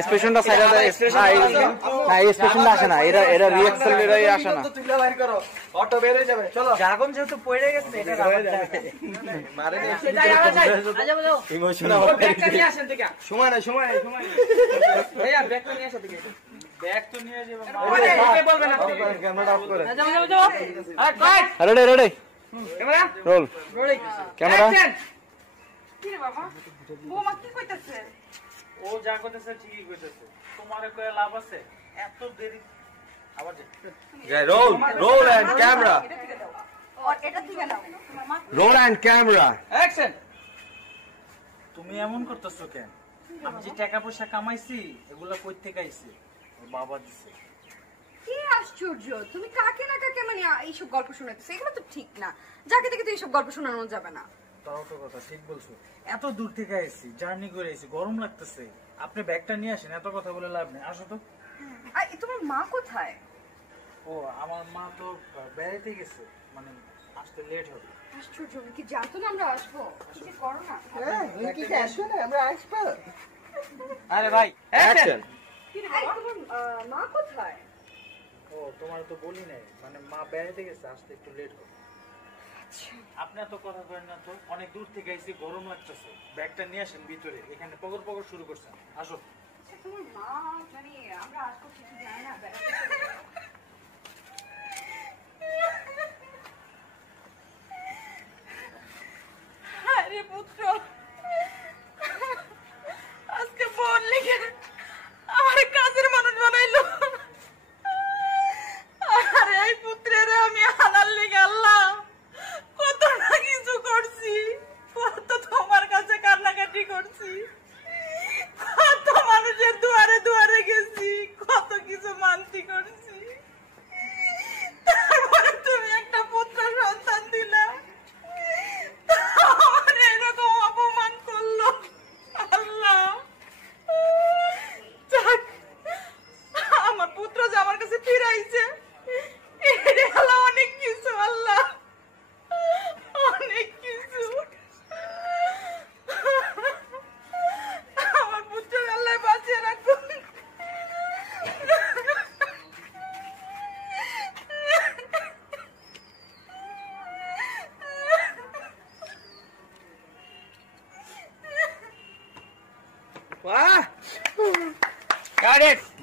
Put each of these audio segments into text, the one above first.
স্পেশনটা সাইডে না স্পেশনটা আসে না এরা রিঅ্যাকসেলারেটরই আসে না তুইলা বাইর করো অটো বের হয়ে যাবে চলো ড্রাগন যেহেতু পড়ে গেছে এটা হয়ে যাবে মারে নে যাও ইমোশনাল ব্যাগটা নিয়ে আসেন থেকে সময় নাই ভাইয়া ব্যাগটা নিয়ে আসো থেকে ব্যাগ তো নিয়ে যাবো ওই বলবেন আপনি ক্যামেরা অফ করে যাও আরে রেডি ক্যামেরা রোল ক্যামেরা কি রে বাবা বোমা কি কইতাছে ও যা কইতেছে ঠিকই কইতেছে তোমারে কয় লাভ আছে এত দেরি আবার রোল এন্ড ক্যামেরা আর এটা থেকে নাও রোল এন্ড ক্যামেরা অ্যাকশন তুমি এমন করতেছো কেন আমি যে টাকা পয়সা কামাইছি এগুলা কই থেকে আইছে ওর বাবা দিছে কি আশ্চর্য তুমি কাকে না কাকে মানে এইসব গল্প শোনাতেছো এগুলো তো ঠিক না যাকে দেখে তো এইসব গল্প শোনানো যাবে না তাও তো কথা ঠিক বলছো এত দূর থেকে আইছি জার্নি করে আইছি গরম লাগতেছে আপনি ব্যাগটা নিয়ে আসেন এত কথা বলে লাভ নেই আসো তো আর তোমার মা কোথায় ও আমার মা তো বেড়াইতে গেছে মানে আসতে লেট হবে আশ্চর্য কি জানতো না আমরা আসবো কি যে করো না হ্যাঁ কি কি আসো না আমরা আসবো আরে ভাই অ্যাকশন কি রে বাবা তোমার মা কোথায় ও তোমার তো বলি নাই মানে মা বেড়াইতে গেছে আসতে একটু লেট হবে আপনি এত কথা করেন না তো অনেক দূর থেকে আইছি গরম লাগতেছে ব্যাগটা নিয়ে আসেন ভিতরে এখানে পগর শুরু করছেন আসো আচ্ছা তোমার মা মানে আমরা আসবো কিছু জানি না আরে পুত্র আজকে ফোন লিখে আমার কাজের মানুষ বানাইলো আরে এই পুত্রের আমি হালাল লিখে আল্লাহ কত না কিছু করছি কত তোমার কাছে কান্নাকাটি করছি কত মানুষের দুয়ারে গেছি কত কিছু মানতি করছি তারপরে তুমি একটা পুত্র সন্তান দিলা আমার এরকম অপমান করলো আল্লাহ যাক আমার পুত্র যে আমার কাছে ফিরাইছে এটা আল্লাহ অনেক কিছু আল্লাহ অনেক কিছু আমার পুত্র আল্লাহ বাঁচিয়ে রাখুন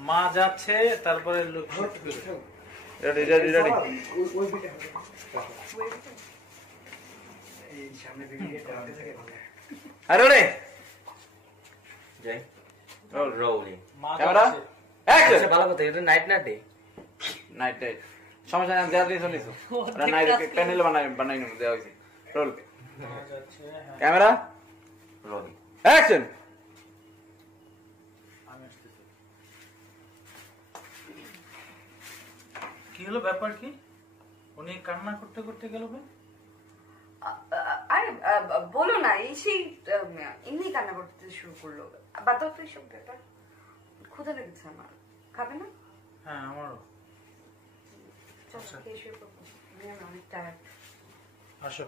মা যাচ্ছে তারপরে রেডি আরে রে যাই রোলিং ক্যামেরা অ্যাকশন ভালো কথা এটা নাইট না ডে নাইট সমস্যা নাই দেয়া দিয়ে চলিছো ওরা নাইট প্যানেল বানাই নেব দেয়া হইছে রোল ক্যামেরা রোলিং অ্যাকশন কি হলো ব্যাপার কি উনি কান্না করতে করতে গেল কেন আরে বলো না এই সেই এমনি কান্না করতে শুরু করলো বাতাও তো এইসব ব্যাপার ক্ষুধা লেগেছে আমার খাবে না হ্যাঁ আমারও অনেক টায়ার্ড আসো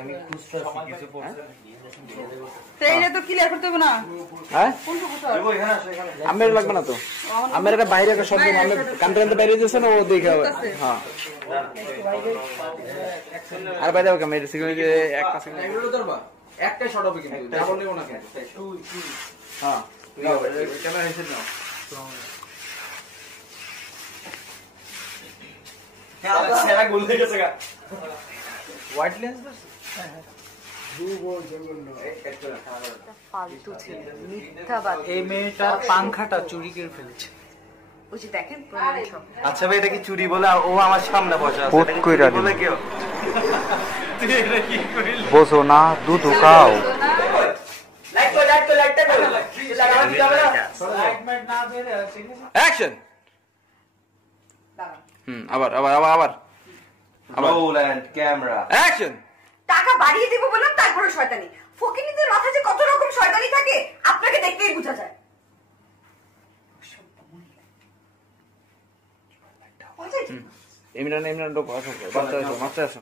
আমি খুঁজতেছি কিছু পড়ছে এইটা তো ক্লিয়ার করতে হবে না হ্যাঁ আমের লাগবে না তো আমের একটা বাইরে একটা শব্দ মানে কান্ট্রিতে বাইরে যাচ্ছে না ও দেখে হবে হ্যাঁ আর বাইরে হবে ক্যামেরা সিকিউরিটি একটা সেকেন্ড এগুলো ধরবা একটাই শট হবে কিন্তু ডাবল নেব না কেন হ্যাঁ ক্যামেরা হেডসেট নাও হ্যাঁ সেরা গোল হয়ে গেছে গা হোয়াইট লেন্স দছ ফালতু ছিল মিথ্যাবাদী এই মেয়েটার পাংখাটা চুরি করে ফেলেছে ওই যে দেখেন প্রমাণ সব আচ্ছা ভাই এটা কি চুরি বলে ও আমার সামনে বসে আছে পোত কইরা দিল বলে কেউ তুই এটা কি করিস বোঝো না দুধ খাও লাইটটা লাগা দিবা না লাইট ম্যাট না বেরে অ্যাকশন আবার রোল এন্ড ক্যামেরা অ্যাকশন টাকা বাড়িয়ে দিব বললাম তারপরে শয়তানি ফকিনীদের মাথায় যে কত রকম শয়তানি থাকে আপনাকে দেখলেই বোঝা যায় ইমরান ঢোকো, আসো, বাচ্চা আসো, বাচ্চা আসো।